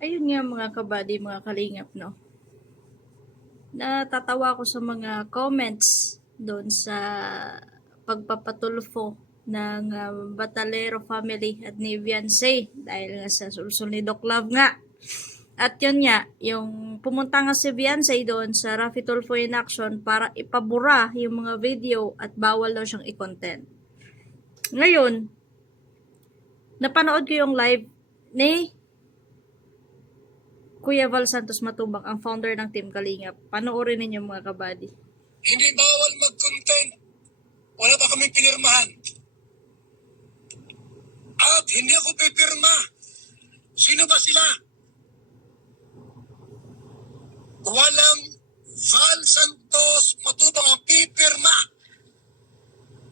Ayun nga mga kabady, mga kalingap, no? Natatawa ko sa mga comments doon sa pagpapatulfo ng Batalero family at ni Viancy dahil nga sa sulsul ni Doc Love nga. At yun nga, yung pumunta nga si Viancy doon sa Rafi Tulfo in Action para ipabura yung mga video at bawal daw siyang i-content. Ngayon, napanood ko yung live ni Kuya Val Santos Matubang, ang founder ng Team Kalingap. Panoorin ninyo mga kabady. Hindi bawal mag-content. Wala pa kaming pinirmahan. At hindi ako pipirma. Sino ba sila? Walang Val Santos Matubang ang pipirma.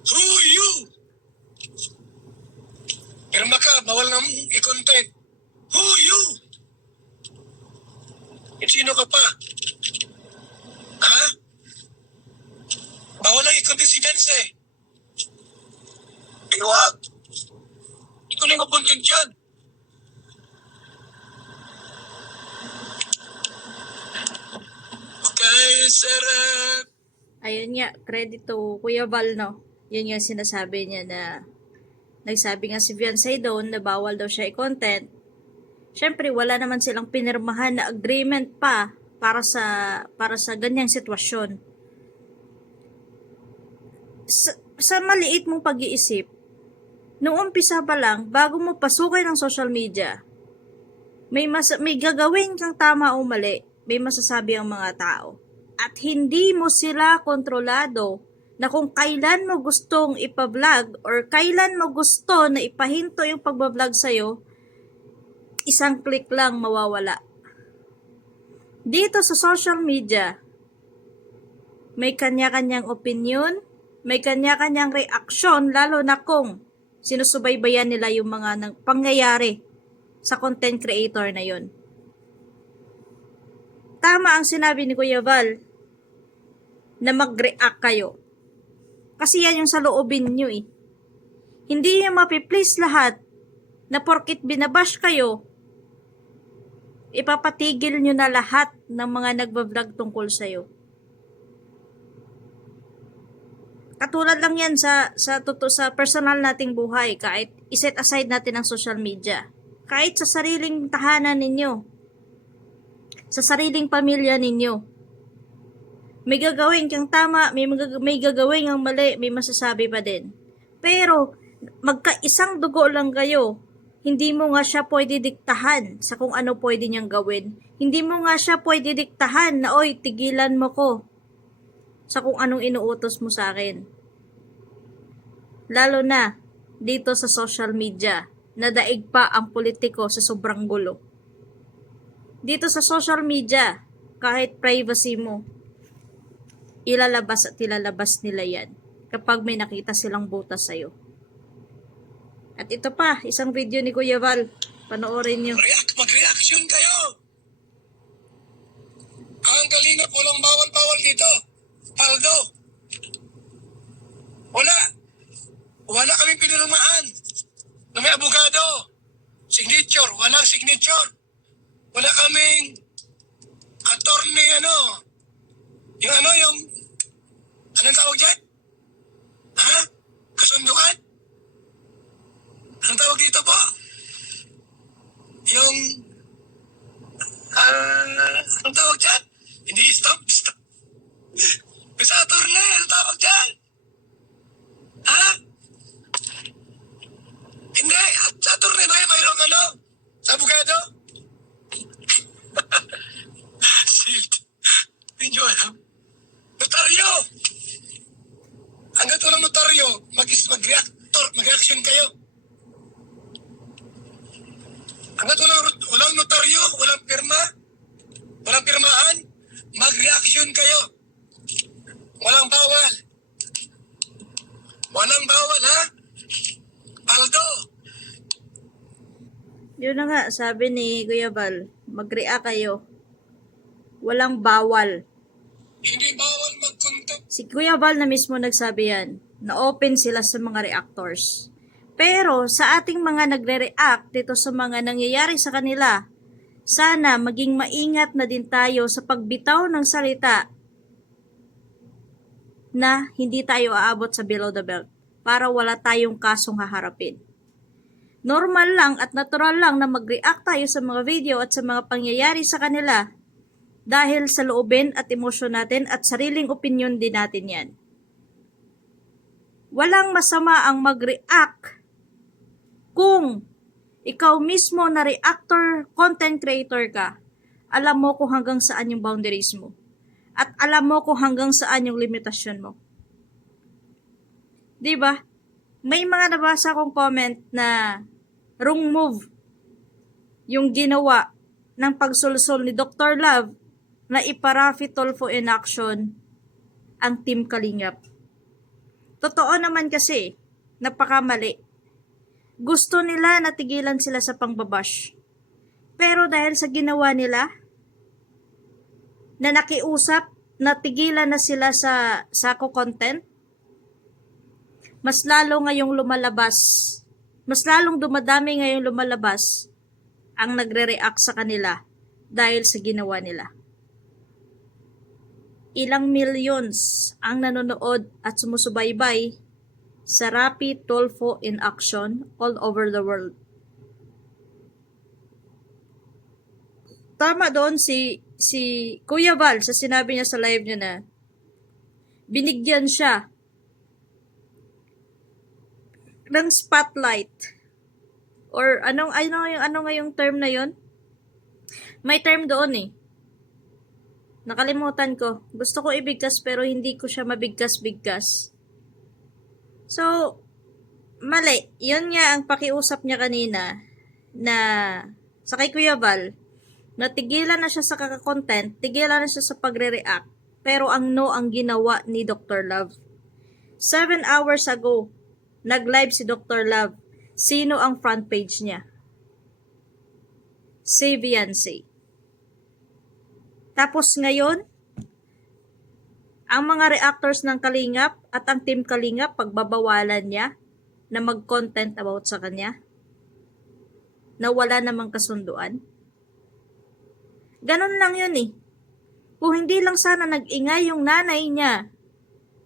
Who you? Pirma ka, bawal nang i-content. Who you? At sino ka pa? Ha? Bawal lang i-content si Vance. Iwag. Ito na yung content yan. Okay, sir. Ayun nga, credit to Kuya Val, no? Yun yung sinasabi niya na nagsabi nga si Viancy doon na bawal daw siya i-content. Siyempre, wala naman silang pinirmahan na agreement pa para sa ganyang sitwasyon. Sa maliit mong pag-iisip, nung umpisa pa lang, bago mo pasukin ang social media, may gagawin kang tama o mali, may masasabi ang mga tao. At hindi mo sila kontrolado na kung kailan mo gustong ipa-vlog or kailan mo gusto na ipahinto yung pagbablog sa'yo, isang click lang mawawala. Dito sa social media, may kanya-kanyang opinion, may kanya-kanyang reaksyon, lalo na kung sinusubaybayan nila yung mga pangyayari sa content creator na yun. Tama ang sinabi ni Kuya Val na mag-react kayo. Kasi yan yung sa loobin nyo eh. Hindi yung mapiplease lahat na porkit binabash kayo, ipapatigil nyo na lahat ng mga nagbablog tungkol sa'yo. Katulad lang yan sa personal nating buhay, kahit iset aside natin ang social media. Kahit sa sariling tahanan ninyo, sa sariling pamilya ninyo. May gagawin kang tama, may gagawin kang mali, may masasabi pa din. Pero, magkaisang dugo lang kayo, hindi mo nga siya pwede diktahan sa kung ano pwede niyang gawin. Hindi mo nga siya pwede diktahan na, oy, tigilan mo ko sa kung anong inuutos mo sa akin. Lalo na dito sa social media, na daig pa ang politiko sa sobrang gulo. Dito sa social media, kahit privacy mo, ilalabas at ilalabas nila yan kapag may nakita silang butas sa'yo. At ito pa, isang video ni Kuya Val. Panoorin nyo. Mag-reaction kayo. Ang Kalingap, walang bawal-bawal dito. Paldo. Wala kaming pinirmahan na may abogado. Signature. Walang signature. Wala kaming attorney yung anong tawag dyan? Ha? Kasunduan? Anong tawag dito po? Yung anong tawag dyan? Hindi stop. Sa attorney, anong tawag dyan? Ha? Hindi, sa attorney ba yung mayroong sa abogado? Silt. Hindi nyo alam. Notaryo! Hanggat walang notaryo, mag-reaction kayo. Hanggat walang notaryo, walang pirma, walang pirmahan, mag-reaction kayo. Walang bawal. Walang bawal, ha? Paldo! Yun na nga, sabi ni Kuya Val, mag-react kayo. Walang bawal. Hindi bawal mag-content. Si Kuya Val na mismo nagsabi yan, na open sila sa mga reactors. Pero sa ating mga nagre-react dito sa mga nangyayari sa kanila, sana maging maingat na din tayo sa pagbitaw ng salita na hindi tayo aabot sa below the belt para wala tayong kasong haharapin. Normal lang at natural lang na mag-react tayo sa mga video at sa mga pangyayari sa kanila dahil sa loobin at emosyon natin at sariling opinion din natin yan. Walang masama ang mag-react kung ikaw mismo na reactor, content creator ka. Alam mo kung hanggang saan yung boundaries mo. At alam mo kung hanggang saan yung limitasyon mo. 'Di ba? May mga nabasa kong comment na wrong move yung ginawa ng pagsulsol ni Dr. Love na iparafi Tulfo in action ang Team Kalingap. Totoo naman kasi, napakamali. Gusto nila na tigilan sila sa pangbabash. Pero dahil sa ginawa nila, na nakiusap, natigilan na sila sa sako content, mas lalo ngayong lumalabas, mas lalong dumadami ngayong lumalabas ang nagre-react sa kanila dahil sa ginawa nila. Ilang millions ang nanonood at sumusubaybay sa Rapi Tulfo in action all over the world. Tama doon si Kuya Val sa sinabi niya sa live niya na binigyan siya ng spotlight or ano nga yung term na yon? May term doon eh. Nakalimutan ko. Gusto ko ibigkas pero hindi ko siya mabigkas-bigkas. So, mali. Yun nga ang pakiusap niya kanina na sa kay Kuya Val, natigilan na siya sa kaka-content, tigilan na siya sa pagre-react, pero ang no ang ginawa ni Dr. Love. 7 hours ago, nag-live si Dr. Love. Sino ang front page niya? Si Viancy. Tapos ngayon, ang mga reactors ng Kalingap at ang Team Kalingap, pagbabawalan niya na mag-content about sa kanya, na wala namang kasunduan. Ganon lang yun eh. Kung hindi lang sana nag-ingay yung nanay niya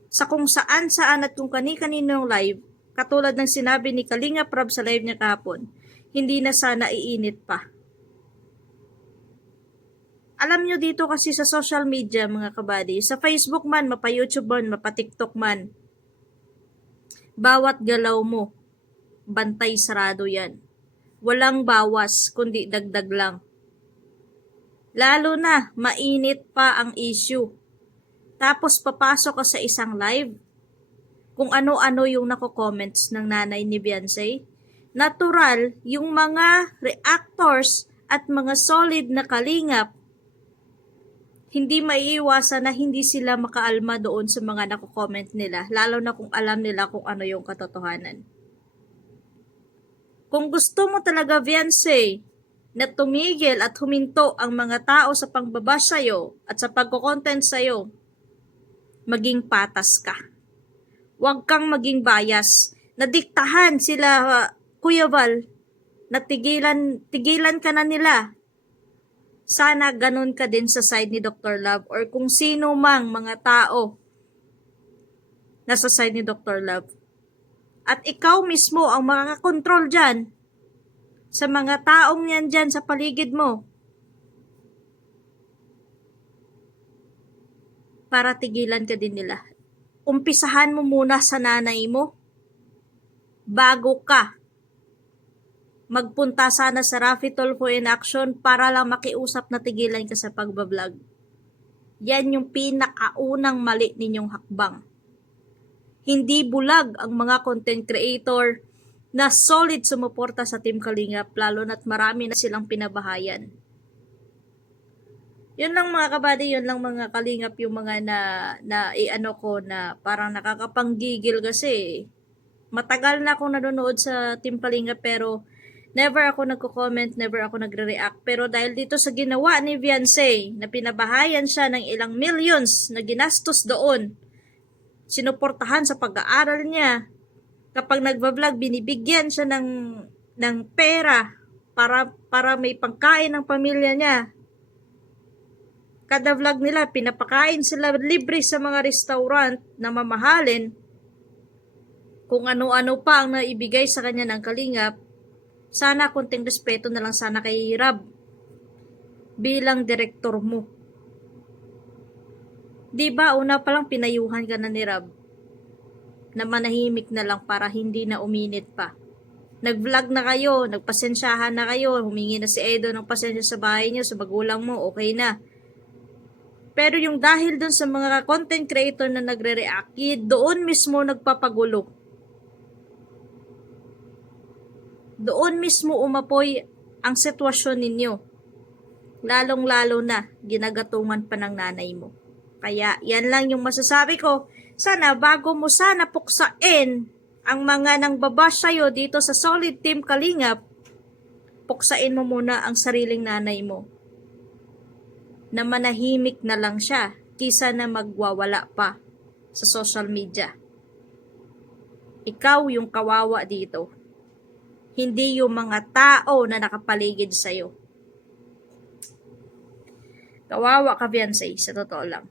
sa kung saan at kung kani-kanino yung live, katulad ng sinabi ni Kalinga Prab sa live niya kahapon, hindi na sana iinit pa. Alam nyo dito kasi sa social media mga kabady, sa Facebook man, mapa-YouTube man, mapa-TikTok man, bawat galaw mo, bantay sarado yan. Walang bawas, kundi dagdag lang. Lalo na, mainit pa ang issue. Tapos papasok ka sa isang live, kung ano-ano yung nako-comments ng nanay ni Beyonce. Natural, yung mga reactors at mga solid na kalingap, hindi maiiwasan na hindi sila makaalma doon sa mga nako-comment nila, lalo na kung alam nila kung ano yung katotohanan. Kung gusto mo talaga, Beyonce, na tumigil at huminto ang mga tao sa pangbabash sa'yo at sa pagko-content sa'yo, maging patas ka. Huwag kang maging bias. Nadiktahan sila, Kuya Val, na tigilan ka na nila. Sana ganun ka din sa side ni Dr. Love or kung sino mang mga tao nasa side ni Dr. Love. At ikaw mismo ang makakakontrol dyan sa mga taong yan dyan sa paligid mo para tigilan ka din nila. Umpisahan mo muna sa nanay mo bago ka magpunta sana sa Rafi Tulfo in action para lang makiusap na tigilan ka sa pagbablog. Yan yung pinakaunang mali ninyong hakbang. Hindi bulag ang mga content creator na solid sumuporta sa Team Kalingap, lalo na't marami na silang pinabahayan. Yun lang mga kabady, yun lang mga Kalingap yung mga iano ko na parang nakakapanggigil kasi matagal na akong nanonood sa Team Kalingap pero never ako nagko-comment, never ako nagre-react. Pero dahil dito sa ginawa ni Beyonce na pinabahayan siya ng ilang millions na ginastos doon, sinuportahan sa pag-aaral niya, kapag nagbablog, binibigyan siya ng pera para may pangkain ng pamilya niya. Kada vlog nila, pinapakain sila libre sa mga restaurant na mamahalin. Kung ano-ano pa ang naibigay sa kanya ng Kalingap, sana konting respeto na lang sana kay Rab bilang direktor mo. Di ba una pa lang pinayuhan ka na ni Rab na manahimik na lang para hindi na uminit pa. Nag-vlog na kayo, nagpasensyahan na kayo, humingi na si Edo ng pasensya sa bahay niyo, sa magulang mo, okay na. Pero yung dahil dun sa mga content creator na nagre-react, doon mismo nagpapagulo. Doon mismo umapoy ang sitwasyon ninyo. Lalong-lalo na, ginagatungan pa ng nanay mo. Kaya, yan lang yung masasabi ko. Sana, bago mo sana puksain ang mga nang babash sa'yo dito sa Solid Team Kalingap, puksain mo muna ang sariling nanay mo. Na manahimik na lang siya, kisa na magwawala pa sa social media. Ikaw yung kawawa dito. Hindi yung mga tao na nakapaligid sa'yo. Kawawa ka, Beyonce, sa totoo lang.